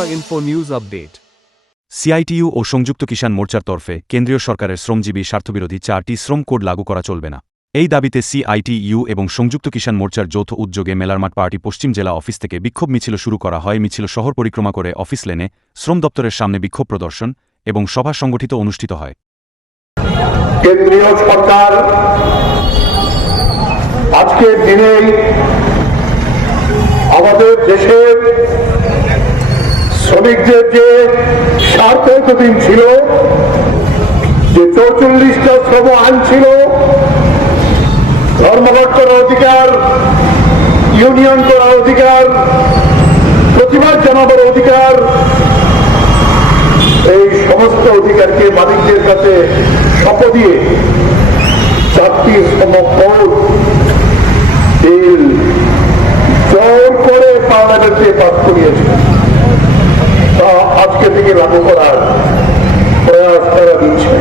Bajra Info News Update. CITU ও সংযুক্ত কিষাণ মোর্চার তরফে কেন্দ্রীয় সরকারের শ্রমজীবী স্বার্থবিরোধী 4টি শ্রম কোড লাগু করা চলবে না। এই দাবিতে সিআইটিইউ এবং সংযুক্ত কিষাণ মোর্চার যৌথ উদ্যোগে মেলারমাঠ পার্টি পশ্চিম জেলা অফিস থেকে বিক্ষোভ মিছিল শুরু করা হয়। মিছিল শহর পরিক্রমা করে অফিস লেনে শ্রম দপ্তরের সামনে বিক্ষোভ প্রদর্শন এবং সভা সংগঠিত অনুষ্ঠিত হয়। কেন্দ্রীয় সরকার আজকের দিনে আমাদের দেশের শ্রমিকদের যে স্বার্থ এতদিন ছিল, যে 44টা শ্রম আইন ছিল, ধর্মঘট করার অধিকার, ইউনিয়ন করার অধিকার, প্রতিবাদ জানাবার অধিকার, এই সমস্ত অধিকারকে মালিকদের কাছে সঁপে দিয়ে 4টি শ্রম কোড বিল জোর করে পার্লামেন্টে পাস করিয়েছে, তা আজকে থেকে লাগু করার প্রয়াস করা দিচ্ছে।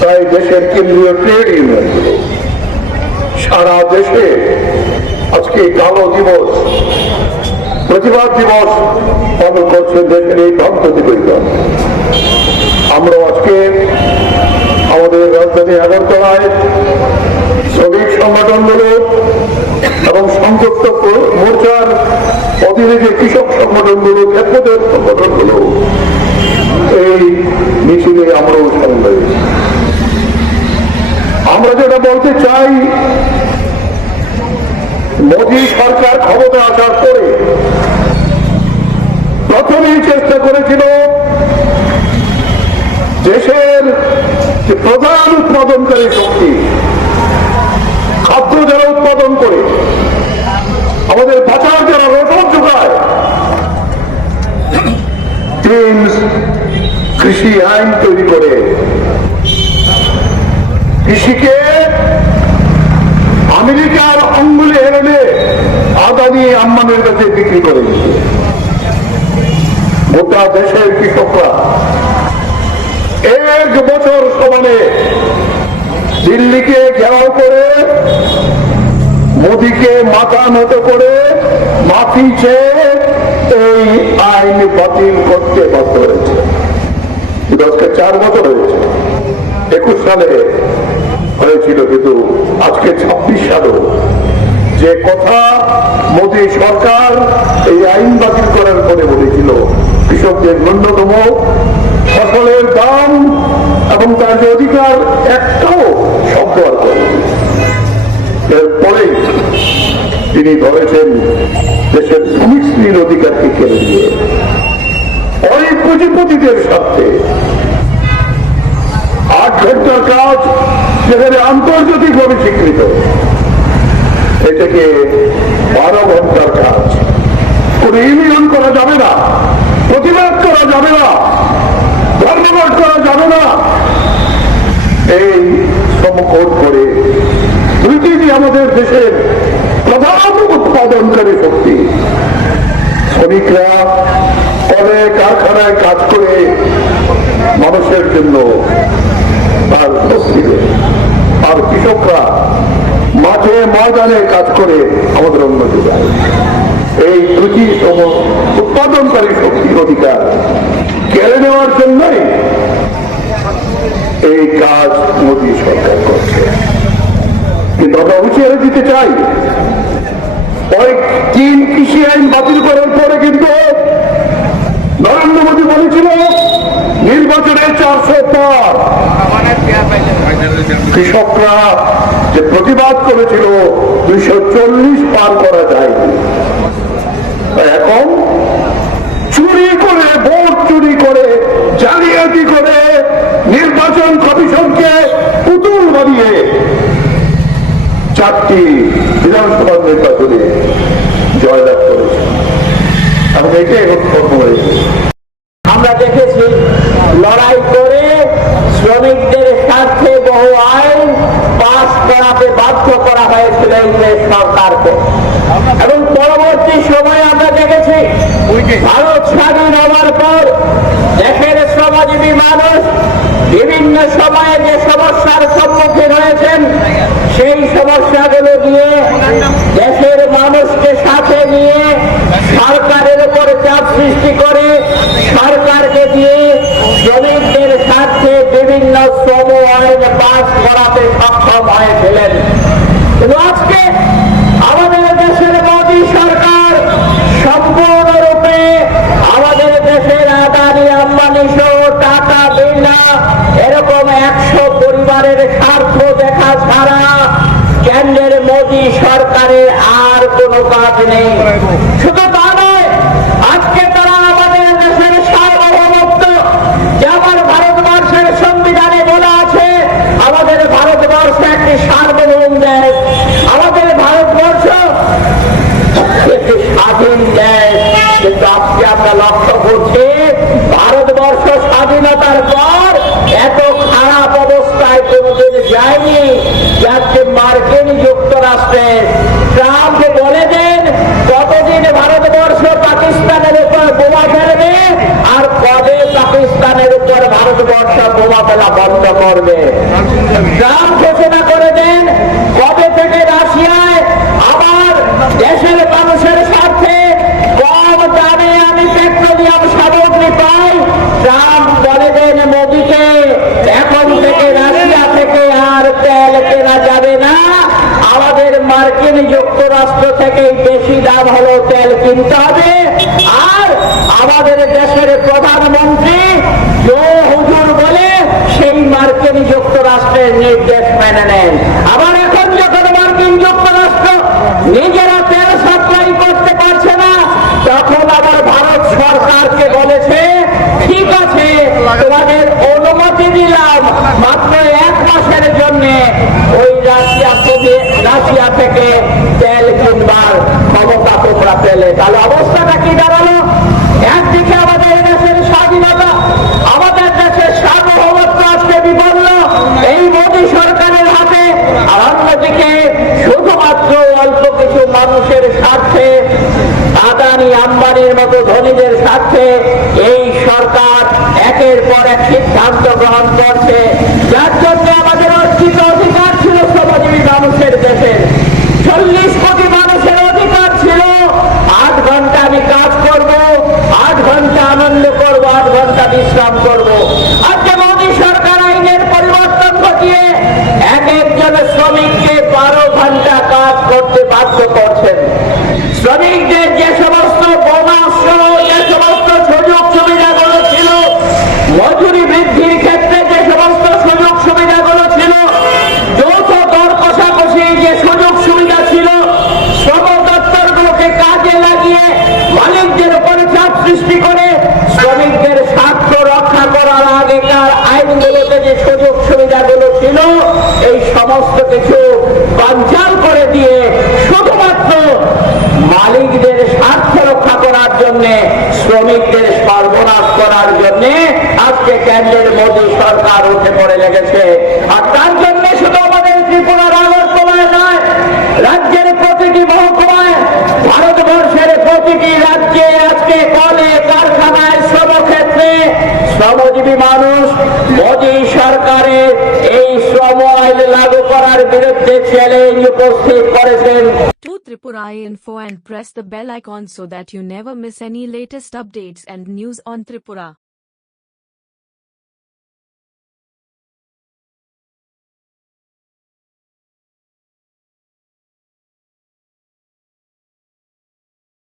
তাই দেশের কেন্দ্রীয় ট্রেড ইউনিয়নগুলো সারা দেশে আজকে কালো দিবস, প্রতিবাদ দিবস পালন করছে দেশের এই প্রান্ত থেকে। আমরা আজকে আমাদের রাজধানী আগরতলায় শ্রমিক সংগঠনগুলো এবং সংযুক্ত মোর্চার অধীনে যে কৃষক সংগঠনগুলো, ক্ষেত্রদের সংগঠনগুলো, এই মিছিলে আমরাও সামিল হয়েছি। আমরা যেটা বলতে চাই, মোদী সরকার ক্ষমতা আসার পরে প্রথমেই চেষ্টা করেছিল দেশের যে প্রধান উৎপাদনকারী শক্তি, খাদ্য যারা উৎপাদন করে, আমাদের বাজার যারা রসদ যোগায়, 3 কৃষি আইন তৈরি করে কৃষিকে আমেরিকার অঙ্গুলে এনে আদানি আম্বানির কাছে বিক্রি করে দিচ্ছে। গোটা দেশের কৃষকরা 1 বছর সমানে দিল্লিকে ঘেরাও করে, মোদীকে মাথা নত করে মাফি চেয়ে এই আইন বাতিল করতে বাধ্য হয়েছে। আজকে 4 বছর হয়েছে, 21 সালে হয়েছিল, কিন্তু আজকে 26 সালে যে কথা মোদী সরকার এই আইন বাতিল করার পরে বলেছিল, কৃষকদের ন্যূনতম ফসলের দাম এবং তার যে অধিকার একটাও শব্দ আর করেন। এরপরে তিনি ধরেছেন দেশের শ্রমিক শ্রেণীর অধিকারকে কেড়ে দিয়ে ওই পুঁজিপতিদের স্বার্থে 8 ঘন্টার কাজ যেখানে আন্তর্জাতিকভাবে স্বীকৃত, এটাকে 12 ঘন্টার কাজ। কোন ইউনিয়ন করা যাবে না, প্রতিবাদ করা যাবে না, ধর্মঘট করা যাবে না। এই শ্রম কোড করে দুইটি আমাদের দেশের প্রধান উৎপাদনকারী শক্তি, শ্রমিকরা কলে কারখানায় কাজ করে মানুষের জন্য তার স্বস্তি দেয়, আর কৃষকরা মাঠে ময়দানে কাজ করে আমাদের উন্নতি দেয়। এই দুটি উৎপাদনকারী শক্তির অধিকার কেড়ে নেওয়ার জন্যই এই কাজ মোদী সরকার করছে। কিন্তু আমরা হুঁশিয়ারি দিতে চাই, ওই 3 কৃষি আইন বাতিল করার পরে কিন্তু নরেন্দ্র মোদী বলেছিল নির্বাচনে 400 পার। কৃষকরা যে প্রতিবাদ করেছিল 240 পার করা যায়নি। এখন চুরি করে, ভোট চুরি করে, জালিয়াতি করে, নির্বাচন কমিশনকে পুতুল বানিয়ে 4টি বিধানসভা নির্বাচনে জয়লাভ করেছে এবং এটাই এখন কর্ম হয়েছে। আমরা দেখেছি লড়াই করে শ্রমিকদের স্বার্থে বহু আইন পাস করাতে বাধ্য করা হয়েছিল ইংরেজ সরকারকে, এবং পরবর্তী সময়ে আমরা দেখেছি ভারত স্বাধীন হওয়ার পর দেশের শ্রমজীবী মানুষ বিভিন্ন সময়ে যে সমস্যার সম্মুখীন হয়েছেন, সেই সমস্যাগুলো দিয়ে দেশের মানুষকে সাথে নিয়ে সরকারের উপর চাপ কোনো কাজ নেই। শুধু তা নয়, আজকে তারা আমাদের দেশের সার্বভৌমত্ব, যেমন ভারতবর্ষের সংবিধানে বলা আছে আমাদের ভারতবর্ষ একটি সার্বভৌম দেশ, আমাদের ভারতবর্ষ একটি স্বাধীন দেশ। কিন্তু আজকে আমরা লক্ষ্য করছি ভারতবর্ষ স্বাধীনতার পর এত খারাপ অবস্থায় কোনদিন যায়নি। যাচ্ছে মার্কিন যুক্তরাষ্ট্রে ট্রাম্প বলে দেন কতদিন ভারতবর্ষ পাকিস্তানের উপর বোমা ফেলবে আর কবে পাকিস্তানের উপর ভারতবর্ষ বোমা ফেলা বন্ধ করবে। ট্রাম্প ঘোষণা করে দেন কবে থেকে রাশিয়ায় আবার দেশের মানুষের স্বার্থে কম দামে আমি পেট্রোলিয়াম সামগ্রী পাই। ট্রাম্প বলে দেন মোদিকে এখন থেকে রাশিয়া থেকে আর তেল কেনা যাবে না, আমাদের মার্কিন যুক্তরাষ্ট্র থেকে বেশি দাম হলো তেল কিনতে হবে। আর আমাদের দেশের প্রধানমন্ত্রী জো হুজুর বলে সেই মার্কিন যুক্তরাষ্ট্রের নির্দেশ মেনে নেন। আবার এখন যখন মার্কিন যুক্তরাষ্ট্র নিজেরা তেল সাপ্লাই করতে পারছে না, তখন আবার ভারত সরকারকে বলেছে ঠিক আছে তোমাদের অনুমতি দিলাম মাত্র 1 মাসের জন্য ওই রাশিয়া থেকে তেল কিনবার ক্ষমতা তোমরা পেলে। তাহলে অবস্থাটা কি দাঁড়ালো? একদিকে আমাদের দেশের স্বাধীনতা, আমাদের দেশের সার্বভৌমত্ব আজকে বিপন্ন এই মোদী সরকারের হাতে, আর অন্যদিকে শুধুমাত্র অল্প কিছু মানুষের স্বার্থে, আদানি আম্বানির মতো ধনীদের স্বার্থে এই সরকার একের পর এক সিদ্ধান্ত গ্রহণ করছে, যার জন্য আমাদের অর্জিত অধিকার ছিল শ্রমজীবী মানুষের দেশের 40 কোটি মানুষের অধিকার ছিল 8 ঘন্টা আমি কাজ করব, 8 ঘন্টা আনন্দ করব, 8 ঘন্টা বিশ্রাম করব। আজকে মোদী সরকার আইনের পরিবর্তন ঘটিয়ে একজন শ্রমিককে 12 ঘন্টা কাজ করতে বাধ্য করছেন। শ্রমিকদের যে সমস্ত বোনাস সহ যে সমস্ত সুযোগ সুবিধাগুলো ছিল, মজুরি বৃদ্ধির ক্ষেত্রে যে সমস্ত সুযোগ সুবিধাগুলো ছিল, যৌথ দর কষাকষি যে সুযোগ সুবিধা ছিল, শ্রম দপ্তরগুলোকে কাজে লাগিয়ে মালিকদের উপর চাপ সৃষ্টি করে শ্রমিকদের স্বার্থ রক্ষা করার আগেকার আইনগুলোতে যে সুযোগ সুবিধাগুলো ছিল এই সমস্ত কিছু বানচাল করে দিয়ে শুধুমাত্র মালিকদের স্বার্থ রক্ষা করার জন্য, শ্রমিকদের সর্বনাশ করার জন্য আজকে কেন্দ্রের মোদী সরকার উঠে পড়ে লেগেছে। আর তার জন্য শুধু আমাদের ত্রিপুরার আগরতলায় নয়, রাজ্যের প্রতিটি মহকুমায়, ভারতবর্ষের প্রতিটি রাজ্যে আজকে কলে কারখানায় শ্রমক্ষেত্রে শ্রমজীবী মানুষ মোদী সরকারের এই শ্রম আইন লাগু করার বিরুদ্ধে চ্যালেঞ্জ উপস্থিত করেছেন। To Tripura Info and press the bell icon so that you never miss any latest updates and news on Tripura.